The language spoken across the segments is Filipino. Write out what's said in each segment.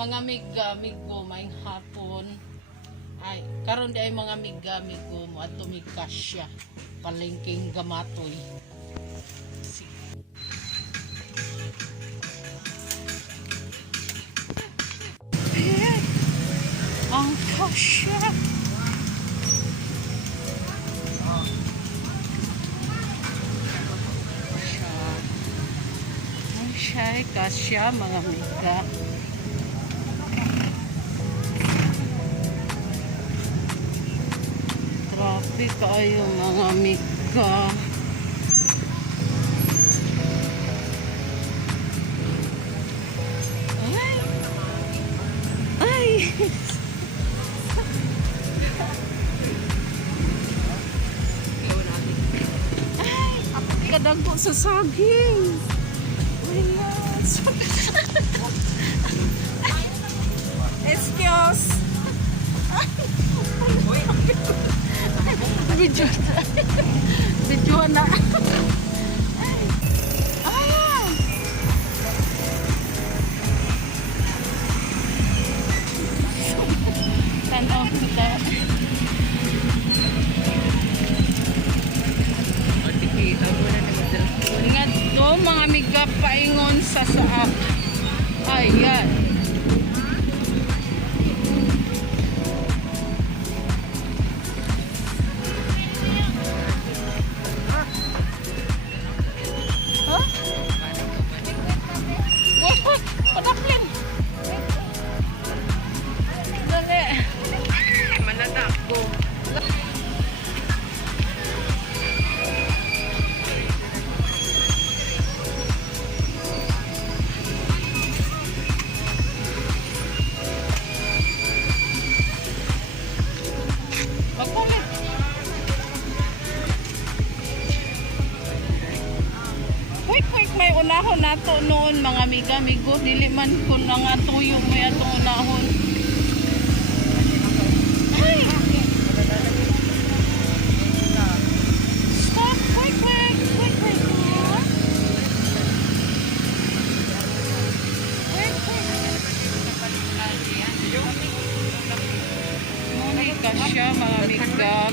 mga migo maing hapon. Ay, karon di ay mga migo mo at tumigkasya. Palengking gamatoy. Ayan. Ang kasya. Ay, kasya mga miga. Traffic kayo mga miga. Ay! Ay! Ay! Kadagko sa saging. Excuse. Video. Video na. Ah. Tanaw kita. Ingat to mga miga paingon sa saak. Ayan. Huh? Wait, padaplin. Dali. Manadak ko. May unahon nato noon mga miga-migo, dili man ko na nga tuyong may ato unahon. Ay! Stop! Quick! Muna kasya mga miga.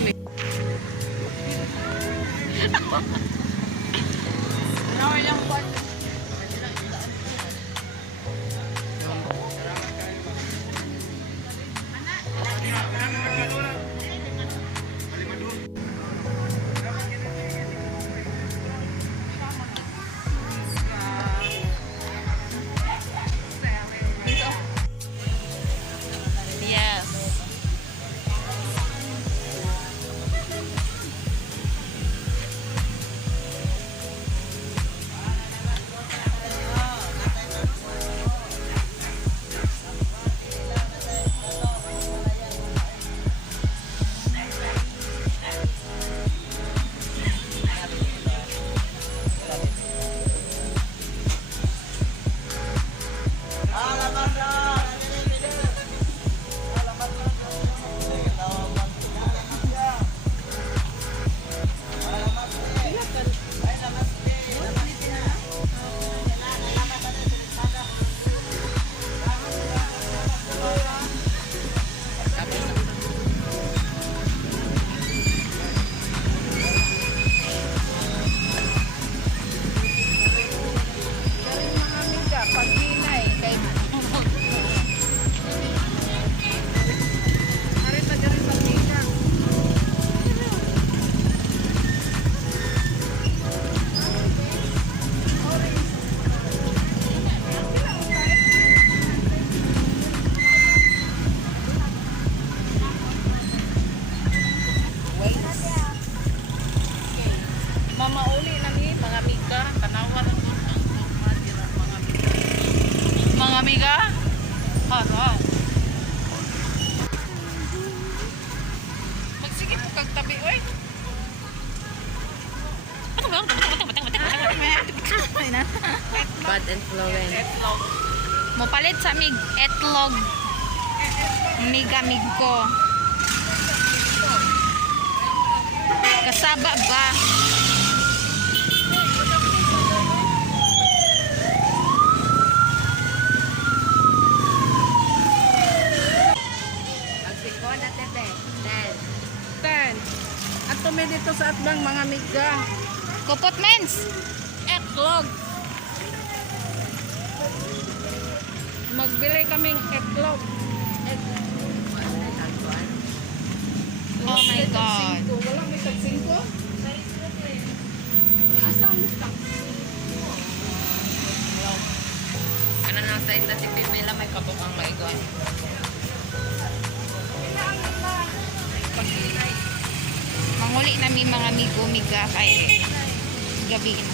Mamauli na ni mga miga, tanawa lang mga miga. Hara. Magsige po kag tabi oy. Bad influence. Mopalit sa mig etlog. Miga-mig ko. Kasaba ba? dito sa atbang mga miga. Kupot mens. Etlog. Magbili kaming etlog. Oh my God. Wala may tag-5? Asa ang tag? Ano na sa isa si Pipila may kabukang maigon. Manguli nami mga migo-miga kay gabi na.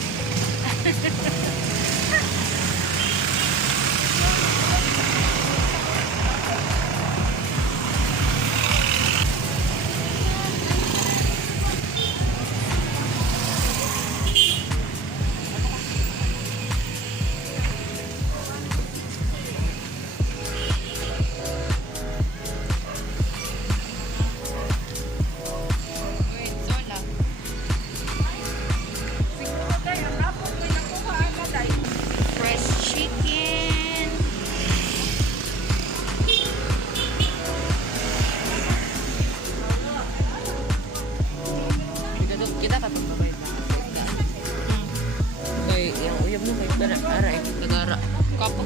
Sola. Fresh chicken. Kita tatong babayad na. Kay yung uyab mo kay aray tagara. Kapo.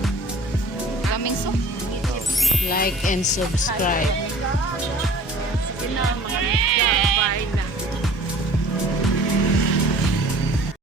Kaming so. Like and subscribe. Sige na mga miga, bye na.